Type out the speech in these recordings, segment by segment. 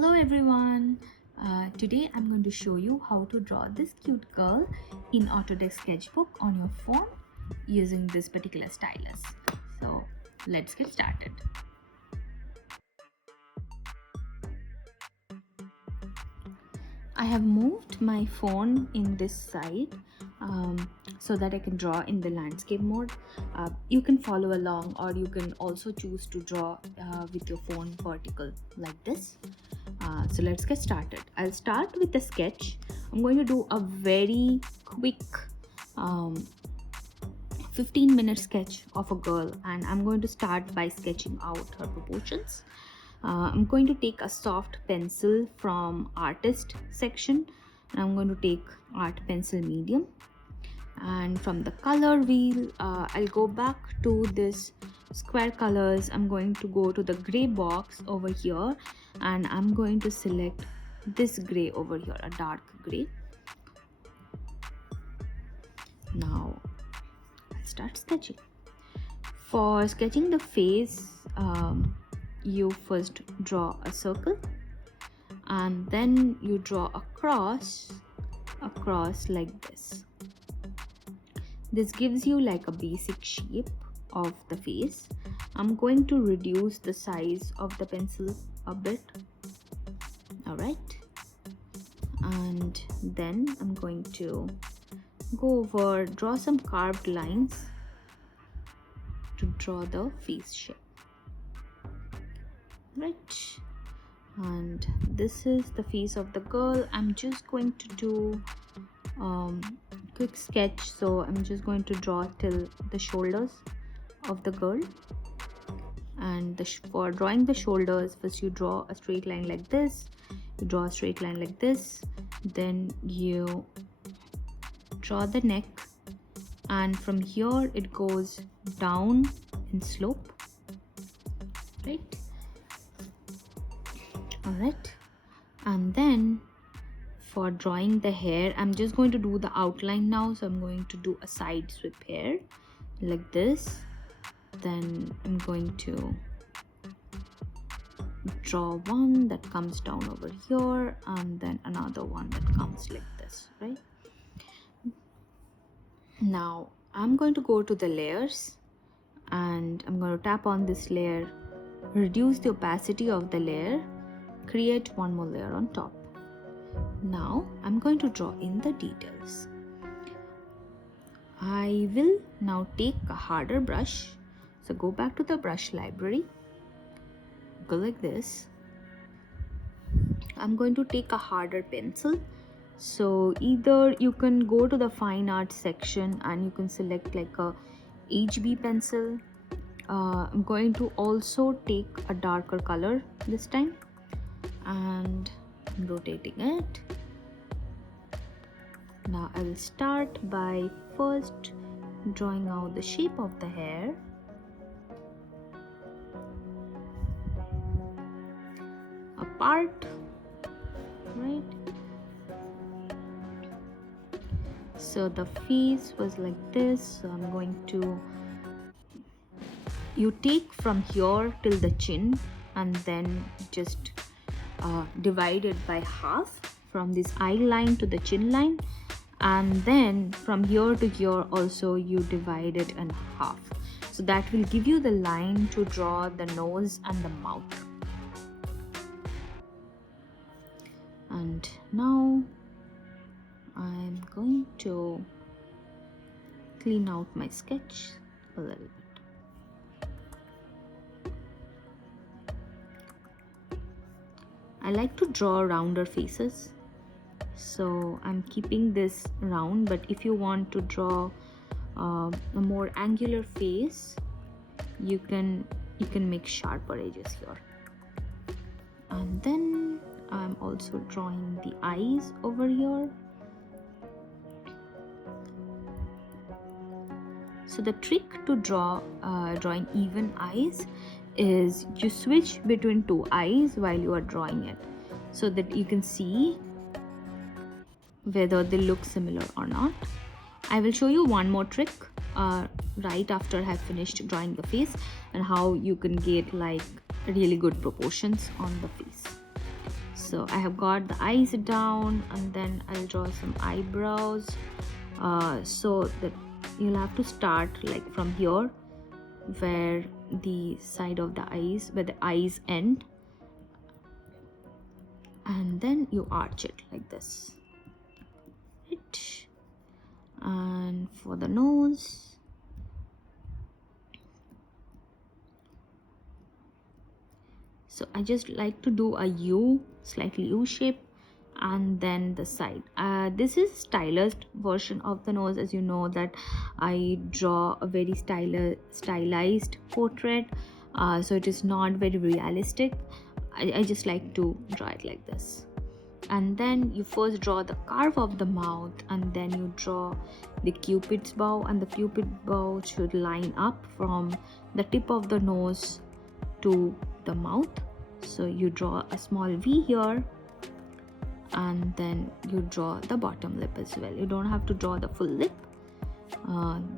Hello everyone. Today I'm going to show you how to draw this cute girl in Autodesk Sketchbook on your phone using this particular stylus. So let's get started. I have moved my phone in this side so that I can draw in the landscape mode. You can follow along, or you can also choose to draw with your phone vertical like this. So let's get started. I'll start with a sketch. I'm going to do a very quick 15-minute sketch of a girl, and I'm going to start by sketching out her proportions. I'm going to take a soft pencil from artist section, and I'm going to take art pencil medium, and from the color wheel I'll go back to this square colors. I'm going to go to the gray box over here, and I'm going to select this gray over here, a dark gray. Now I'll start sketching. For sketching the face, you first draw a circle, and then you draw a cross like this. This gives you like a basic shape of the face. I'm going to reduce the size of the pencil a bit. Alright, and then I'm going to go over, draw some carved lines to draw the face shape. Right, and this is the face of the girl. I'm just going to do quick sketch, so I'm just going to draw till the shoulders of the girl. And for drawing the shoulders, first you draw a straight line like this, you draw a straight line like this, then you draw the neck, and from here it goes down in slope. Right, all right. And then for drawing the hair, I'm just going to do the outline now. So I'm going to do a side sweep hair like this. Then I'm going to draw one that comes down over here, and then another one that comes like this. Right, now I'm going to go to the layers, and I'm going to tap on this layer, reduce the opacity of the layer, create one more layer on top. Now I'm going to draw in the details. I will now take a harder brush. So go back to the brush library, go like this. I'm going to take a harder pencil. So either you can go to the fine art section and you can select like a HB pencil. I'm going to also take a darker color this time, and I'm rotating it. Now I will start by first drawing out the shape of the hair. A part, right? So the face was like this. So I'm going to, you take from here till the chin, and then just divide it by half from this eye line to the chin line, and then from here to here also you divide it in half. So that will give you the line to draw the nose and the mouth. And now I'm going to clean out my sketch a little bit. I like to draw rounder faces, so I'm keeping this round, but if you want to draw a more angular face, you can make sharper edges here. And then I'm also drawing the eyes over here. So the trick to drawing even eyes is you switch between two eyes while you are drawing it, so that you can see whether they look similar or not. I will show you one more trick right after I have finished drawing the face, and how you can get like really good proportions on the face. So I have got the eyes down, and then I'll draw some eyebrows, so that you'll have to start like from here, where the side of the eyes, where the eyes end, and then you arch it like this. Right. And for the nose, so I just like to do a U, slightly U shape, and then the side. This is stylized version of the nose. As you know that I draw a very stylized portrait, so it is not very realistic. I just like to draw it like this. And then you first draw the curve of the mouth, and then you draw the cupid's bow, and the cupid bow should line up from the tip of the nose to the mouth. So you draw a small V here, and then you draw the bottom lip as well. You don't have to draw the full lip,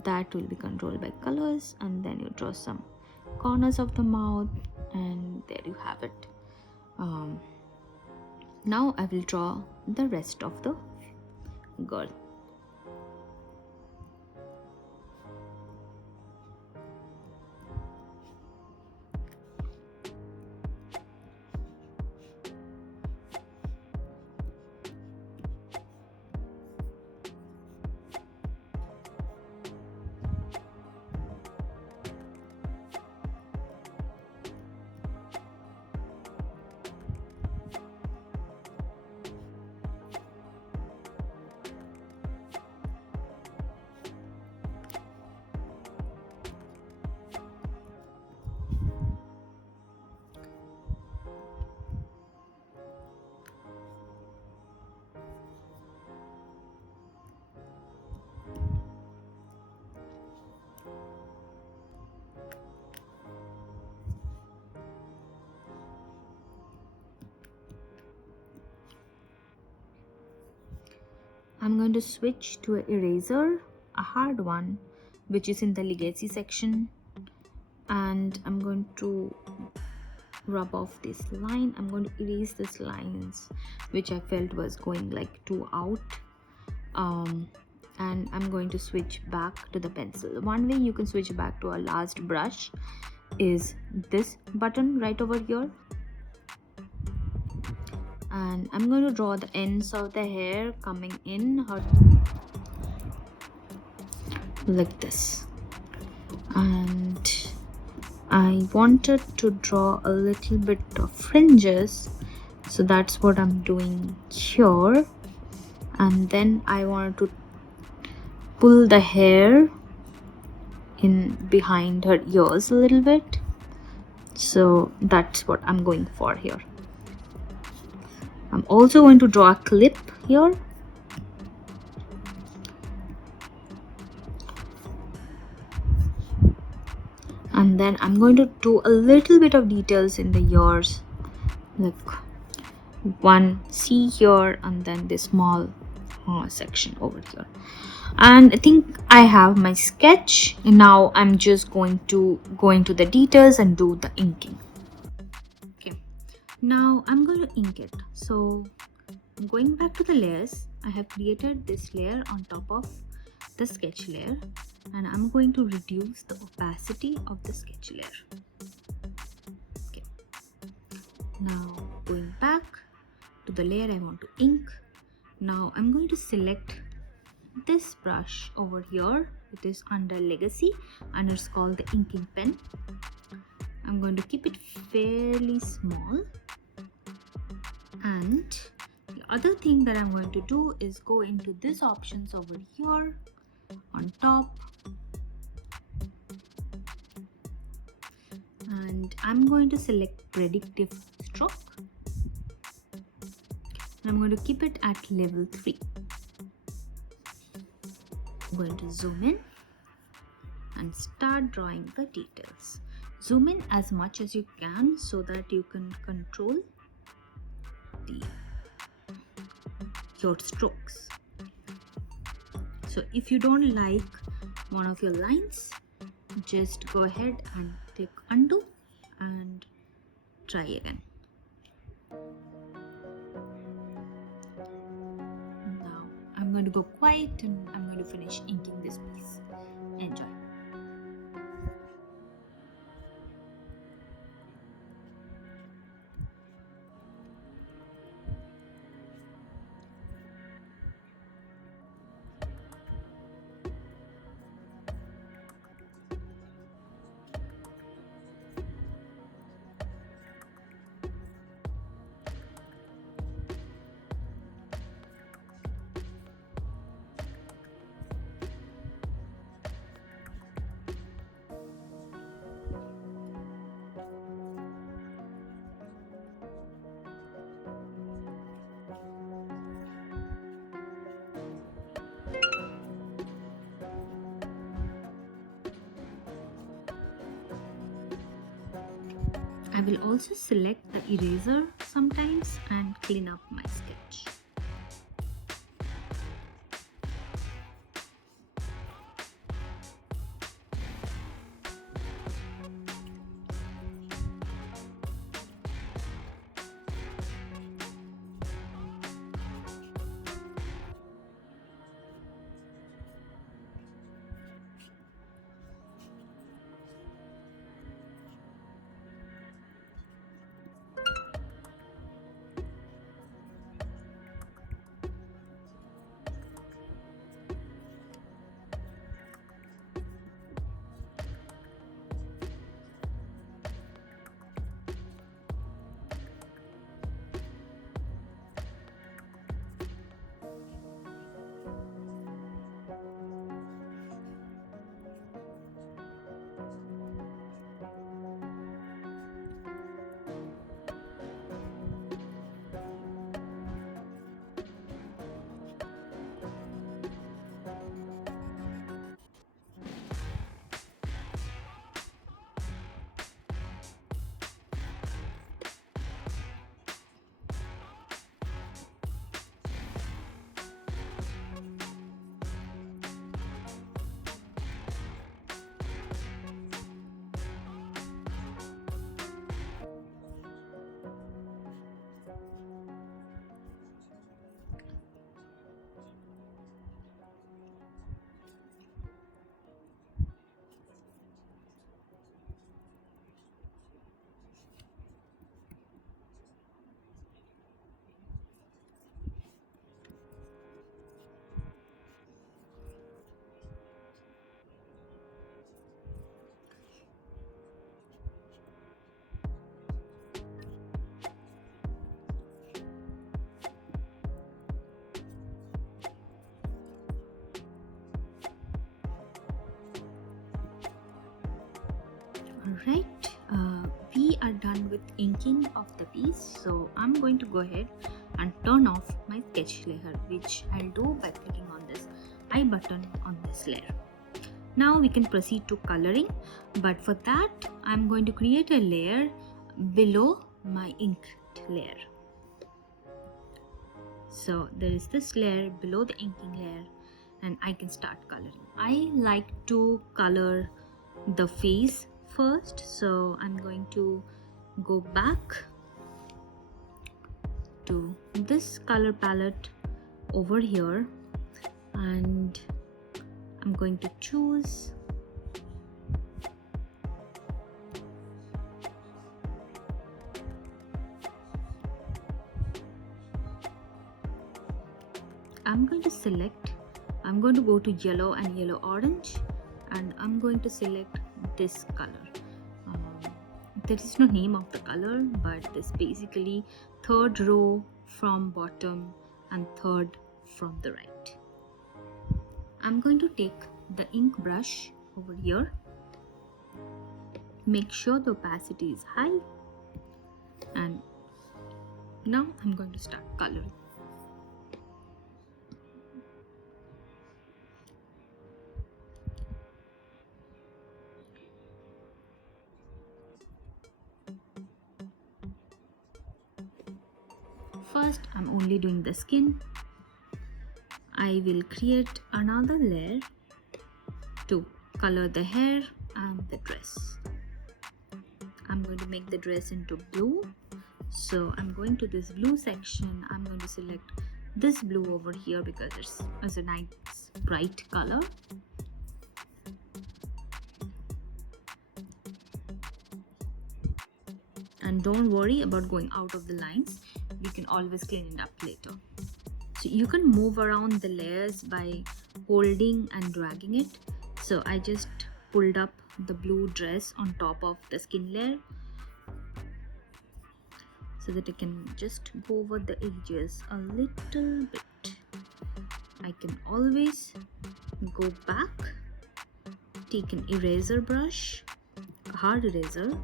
that will be controlled by colors. And then you draw some corners of the mouth, and there you have it. Now I will draw the rest of the girl. I'm going to switch to an eraser, a hard one, which is in the legacy section, and I'm going to rub off this line. I'm going to erase these lines which I felt was going like too out, and I'm going to switch back to the pencil. One way you can switch back to a last brush is this button right over here, and I'm going to draw the ends of the hair coming in like this. And I wanted to draw a little bit of fringes, so that's what I'm doing here. And then I wanted to pull the hair in behind her ears a little bit, so that's what I'm going for here. I'm also going to draw a clip here, and then I'm going to do a little bit of details in the ears, like one C here, and then this small section over here. And I think I have my sketch, and now I'm just going to go into the details and do the inking. Okay, now I'm going to ink it. So going back to the layers, I have created this layer on top of the sketch layer, and I'm going to reduce the opacity of the sketch layer. Okay, now going back to the layer I want to ink, now I'm going to select this brush over here. It is under legacy and it's called the inking pen. I'm going to keep it fairly small, and the other thing that I'm going to do is go into this options over here on top, and I'm going to select predictive stroke, and I'm going to keep it at level 3. I'm going to zoom in and start drawing the details. Zoom in as much as you can so that you can control your strokes. So if you don't like one of your lines, just go ahead and click undo and try again. to go quiet and I'm going to finish inking this piece. Enjoy. I will also select the eraser sometimes and clean up my sketch. Alright, we are done with inking of the piece, so I'm going to go ahead and turn off my sketch layer, which I'll do by clicking on this I button on this layer. Now we can proceed to coloring, but for that I'm going to create a layer below my inked layer. So there is this layer below the inking layer and I can start coloring. I like to color the face first, so I'm going to go back to this color palette over here and I'm going to choose I'm going to go to yellow and yellow orange and I'm going to select this color. There is no name of the color, but this basically third row from bottom and third from the right. I'm going to take the ink brush over here, make sure the opacity is high, and now I'm going to start coloring. First, I'm only doing the skin. I will create another layer to color the hair and the dress. I'm going to make the dress into blue. So I'm going to this blue section. I'm going to select this blue over here because it's a nice bright color. And don't worry about going out of the lines, we can always clean it up later. So you can move around the layers by holding and dragging it. So I just pulled up the blue dress on top of the skin layer so that I can just go over the edges a little bit. I can always go back, take an eraser brush, a hard eraser,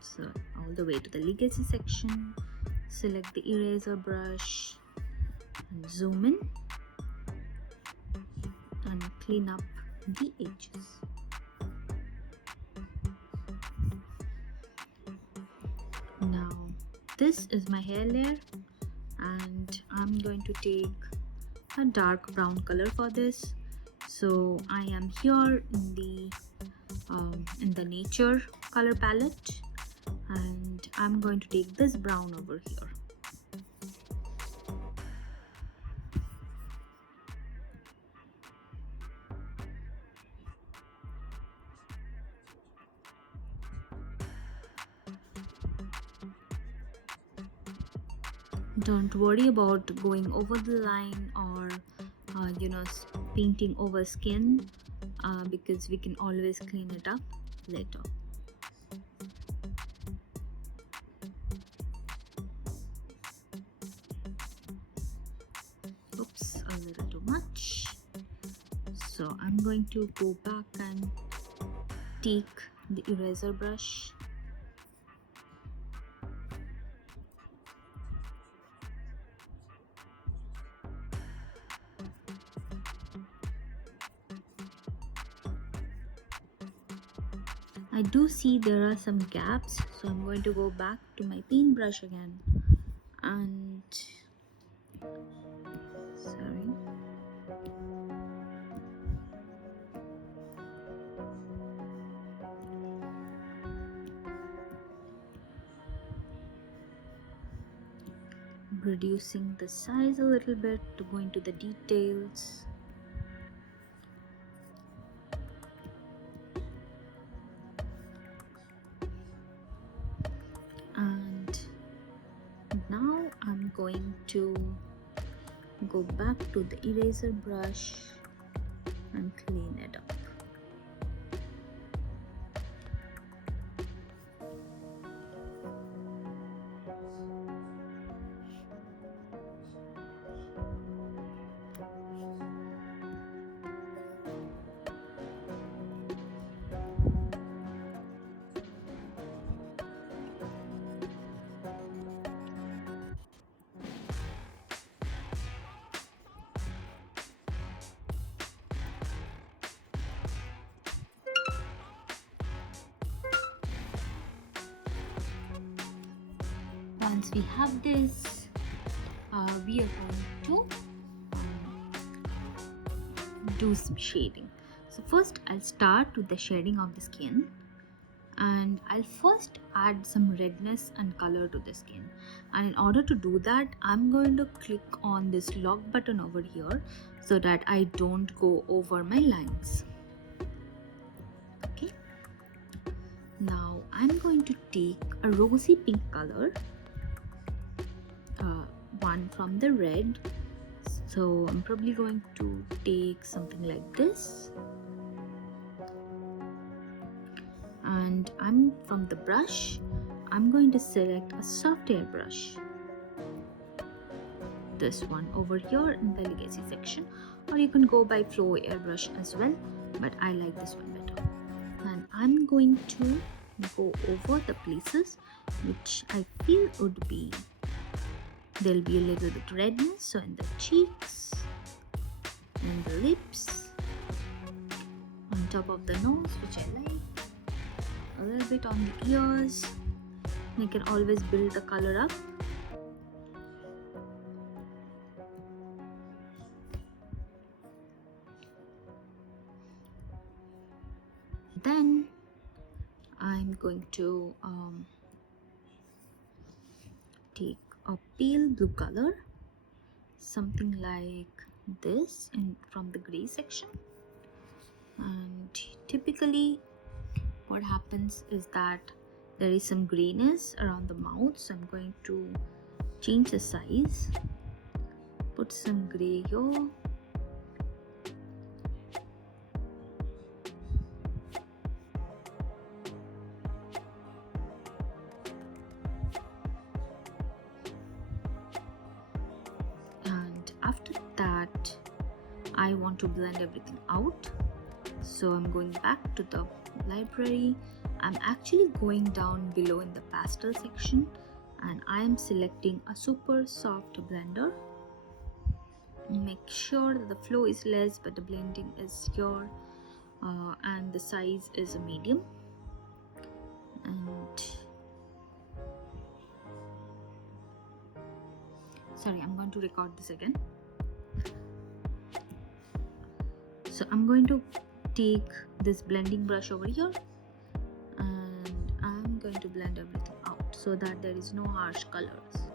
so all the way to the legacy section, select the eraser brush and zoom in and clean up the edges. Now this is my hair layer and I'm going to take a dark brown color for this. So I am here in the nature color palette and I'm going to take this brown over here. Don't worry about going over the line or painting over skin because we can always clean it up later. Oops, a little too much. So I'm going to go back and take the eraser brush . I do see there are some gaps, so I'm going to go back to my paintbrush again and reducing the size a little bit to go into the details. And now I'm going to go back to the eraser brush and clean it up. Once we have this, we are going to do some shading. So first I'll start with the shading of the skin, and I'll first add some redness and color to the skin. And in order to do that, I'm going to click on this lock button over here so that I don't go over my lines. Okay, now I'm going to take a rosy pink color, one from the red, so I'm probably going to take something like this, and from the brush I'm going to select a soft air brush, this one over here in the legacy section, or you can go by flow airbrush as well, but I like this one better. And I'm going to go over the places which I feel would be there'll be a little bit redness, so in the cheeks and the lips, on top of the nose, which I like, a little bit on the ears. You can always build the color up. Then I'm going to take a pale blue color, something like this from the gray section. And typically what happens is that there is some grayness around the mouth, so I'm going to change the size, put some gray here, and after that I want to blend everything out. So I'm going back to the library. I'm actually going down below in the pastel section and I am selecting a super soft blender. Make sure that the flow is less but the blending is here, and the size is a medium. And sorry, I'm going to record this again. So I'm going to take this blending brush over here and I'm going to blend everything out so that there is no harsh colors.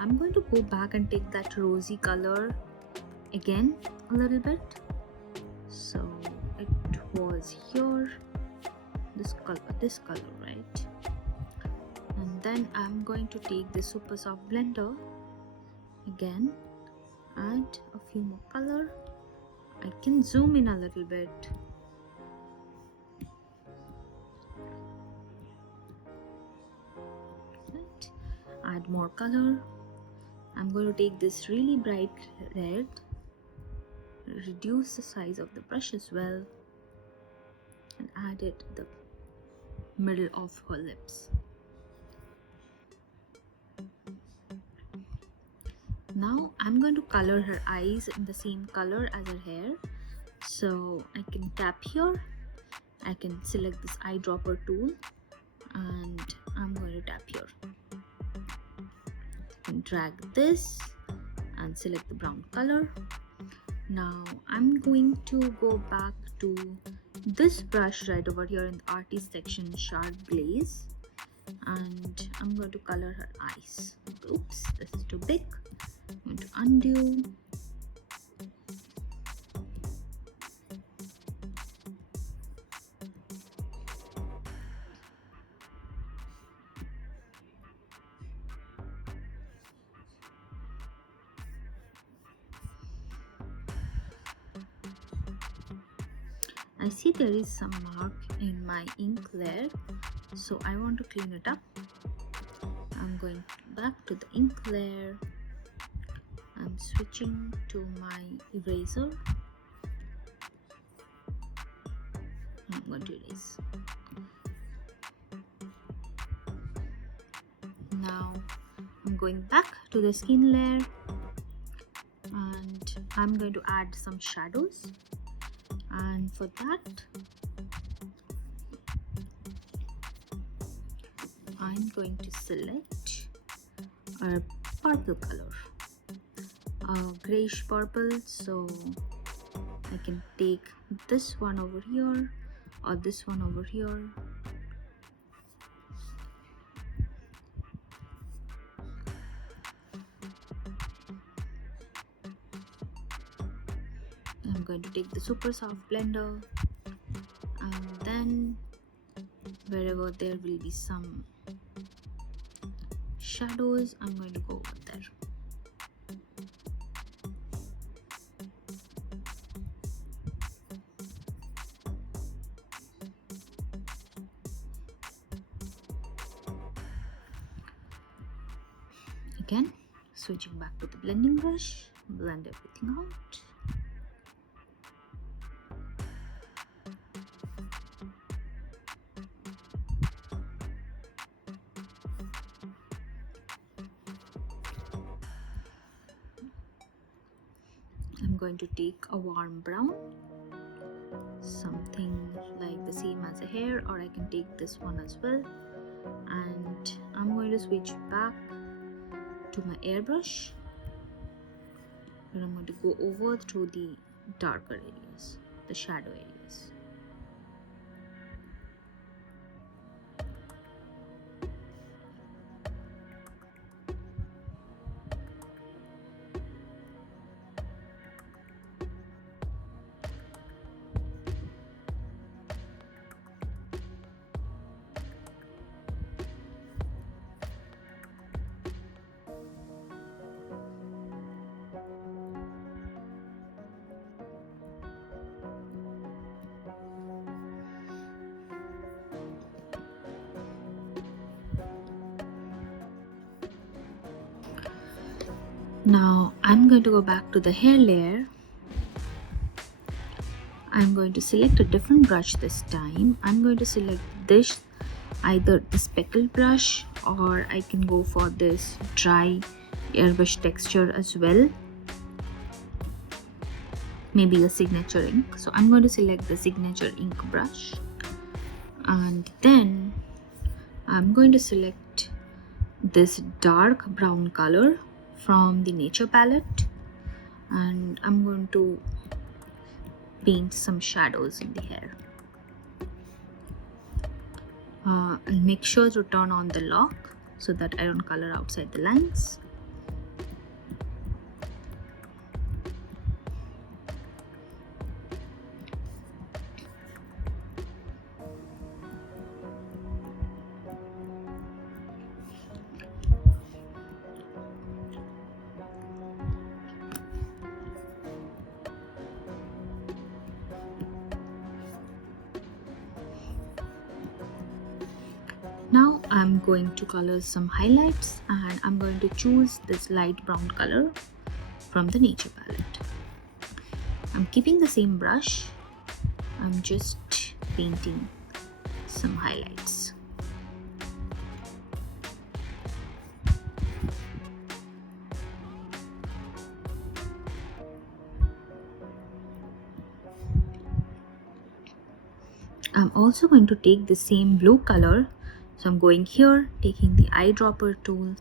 I'm going to go back and take that rosy color again a little bit. So it was here, this color, right? And then I'm going to take the super soft blender again, add a few more color. I can zoom in a little bit. Right. Add more color. I'm going to take this really bright red, reduce the size of the brush as well, and add it to the middle of her lips. Now I'm going to color her eyes in the same color as her hair. So I can tap here, I can select this eyedropper tool and I'm going to tap here. And drag this and select the brown color. Now I'm going to go back to this brush right over here in the artist section, sharp glaze, and I'm going to color her eyes. Oops, this is too big. I'm going to undo. I see there is some mark in my ink layer, so I want to clean it up. I'm going back to the ink layer. I'm switching to my eraser. I'm going to erase. Now I'm going back to the skin layer and I'm going to add some shadows. And for that, I'm going to select a purple color, a grayish purple. So I can take this one over here or this one over here. I'm going to take the super soft blender and then wherever there will be some shadows, I'm going to go over there. Again, switching back to the blending brush, blend everything out. I'm going to take a warm brown, something like the same as a hair, or I can take this one as well. And I'm going to switch back to my airbrush, and I'm going to go over to the darker areas, the shadow areas. Now I'm going to go back to the hair layer. I'm going to select a different brush this time. I'm going to select this, either the speckle brush, or I can go for this dry airbrush texture as well, maybe a signature ink. So I'm going to select the signature ink brush, and then I'm going to select this dark brown color from the nature palette, and I'm going to paint some shadows in the hair. I'll make sure to turn on the lock so that I don't color outside the lines. Now I'm going to color some highlights, and I'm going to choose this light brown color from the nature palette. I'm keeping the same brush. I'm just painting some highlights. I'm also going to take the same blue color. So I'm going here, taking the eyedropper tool,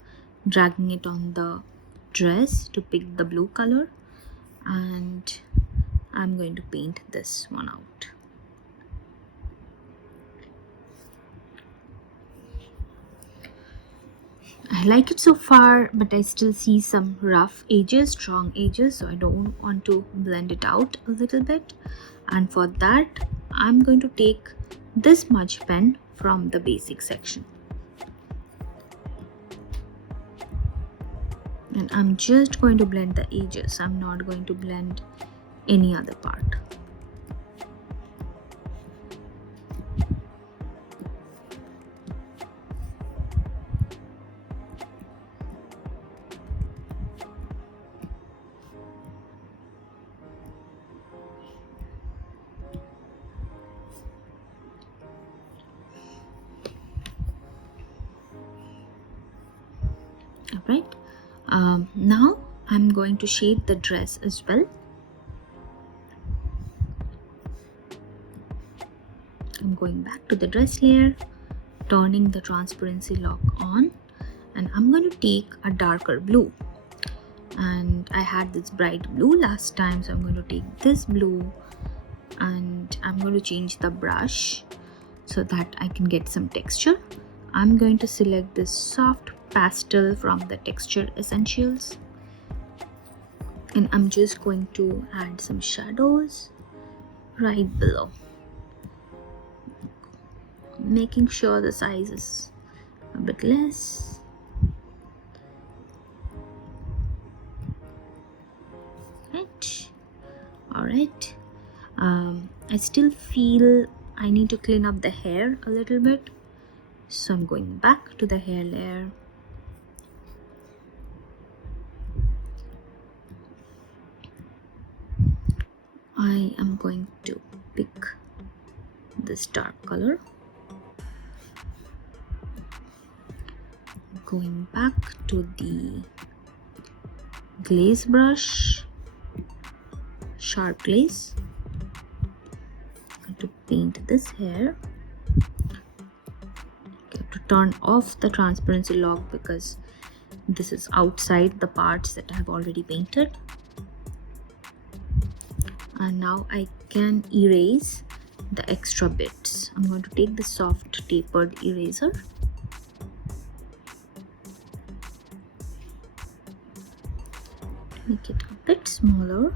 dragging it on the dress to pick the blue color, and I'm going to paint this one out. I like it so far, but I still see some rough edges, strong edges, so I don't want to blend it out a little bit. And for that, I'm going to take this smudge pen from the basic section, and I'm just going to blend the edges. I'm not going to blend any other part. Alright, now I'm going to shade the dress as well. I'm going back to the dress layer, turning the transparency lock on, and I'm going to take a darker blue. And I had this bright blue last time, so I'm going to take this blue, and I'm going to change the brush so that I can get some texture. I'm going to select this soft pastel from the texture essentials, and I'm just going to add some shadows right below, making sure the size is a bit less. Right. All right. I still feel I need to clean up the hair a little bit, so I'm going back to the hair layer. I am going to pick this dark color, going back to the glaze brush, sharp glaze, to paint this hair. I have to turn off the transparency lock because this is outside the parts that I have already painted. And now I can erase the extra bits. I'm going to take the soft tapered eraser, make it a bit smaller.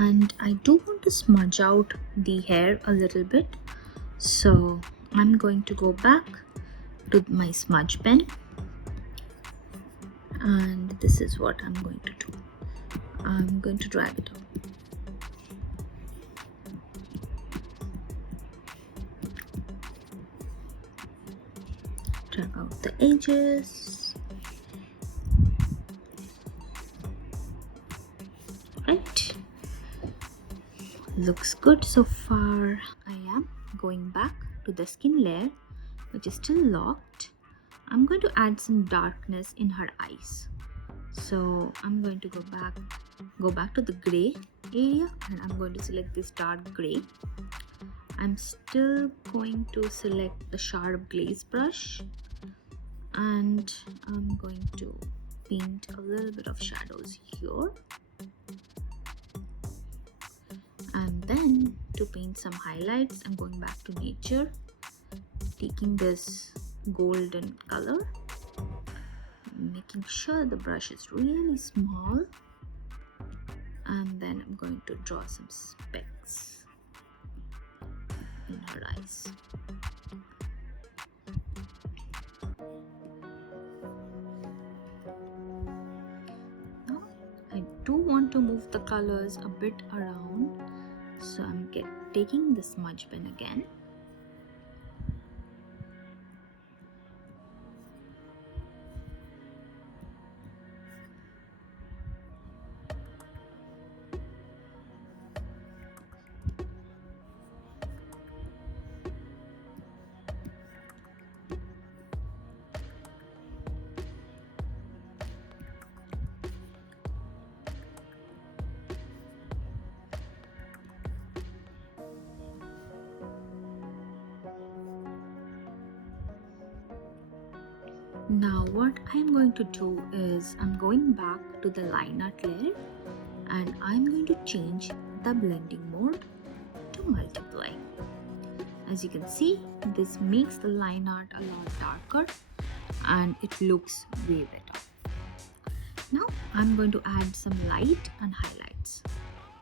And I do want to smudge out the hair a little bit, so I'm going to go back to my smudge pen, and this is what I'm going to do. I'm going to drag it out. Drag out the edges. Right. Looks good so far. I am going back to the skin layer, which is still locked. I'm going to add some darkness in her eyes. So I'm going to go back to the gray area, and I'm going to select this dark gray. I'm still going to select the sharp glaze brush, and I'm going to paint a little bit of shadows here. And then to paint some highlights, I'm going back to nature, taking this golden color, making sure the brush is really small, and then I'm going to draw some specks in her eyes. Now I do want to move the colors a bit around, so I'm taking the smudge pen again. Now what I'm going to do is I'm going back to the line art layer, and I'm going to change the blending mode to multiply. As you can see, this makes the line art a lot darker and it looks way better. Now I'm going to add some light and highlights.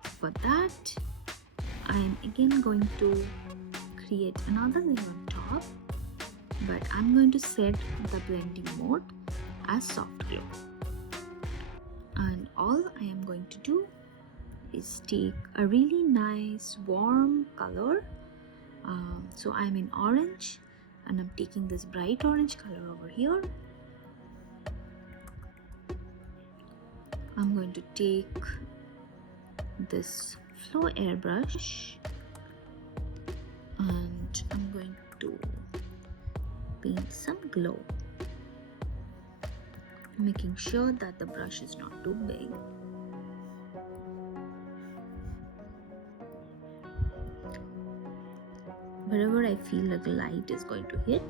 For that, I'm again going to create another layer on top, but I'm going to set the blending mode as soft glow. And all I am going to do is take a really nice warm color. So I'm in orange, and I'm taking this bright orange color over here. I'm going to take this flow airbrush, and I'm going to paint some glow, making sure that the brush is not too big. Wherever I feel like the light is going to hit,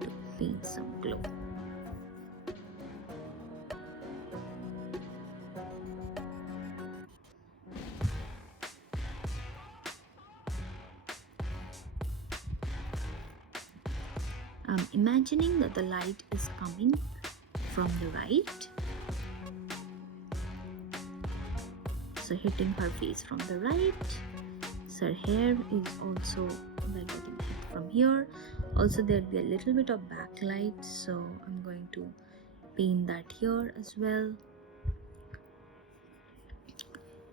to paint some glow. I'm imagining that the light is coming from the right, so hitting her face from the right. So her hair is also getting hit from here. Also there'll be a little bit of backlight, so I'm going to paint that here as well.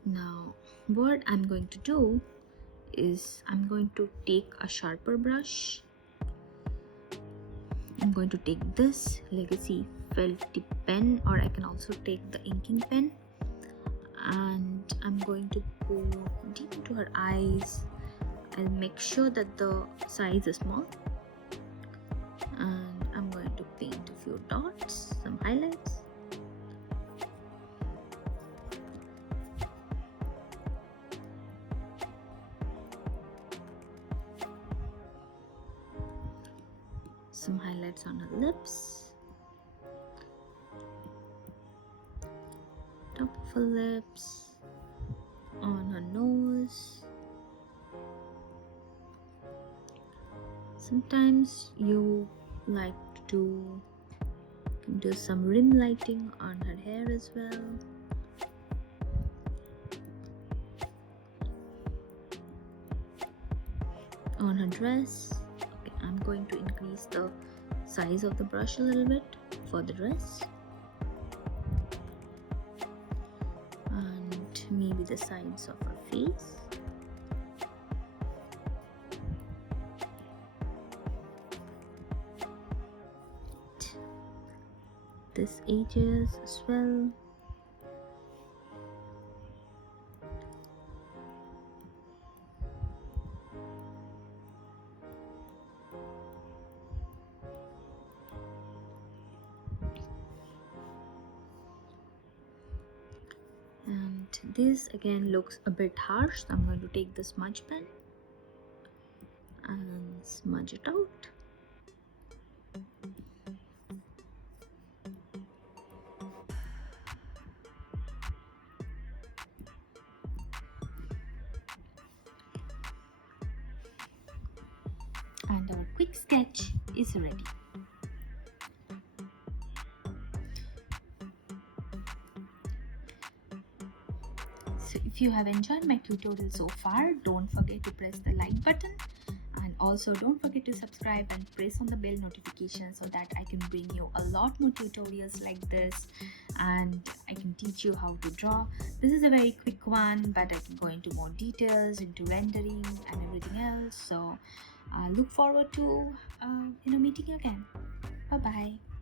Now what I'm going to do is I'm going to take a sharper brush. I'm going to take this Legacy felt tip pen, or I can also take the inking pen, and I'm going to go deep into her eyes. I'll make sure that the size is small, and I'm going to paint a few dots, some highlights. Some highlights on her lips, top of her lips, on her nose. Sometimes you like to do some rim lighting on her hair as well. on a dress. Okay, I'm going to increase the size of the brush a little bit for the dress, and maybe the sides of her face. This edges as well. And this again looks a bit harsh, so I'm going to take the smudge pen and smudge it out. And our quick sketch is ready. So if you have enjoyed my tutorial so far, don't forget to press the like button, and also don't forget to subscribe and press on the bell notification so that I can bring you a lot more tutorials like this, and I can teach you how to draw. This is a very quick one, but I can go into more details into rendering and everything else. So look forward to meeting you again. Bye bye.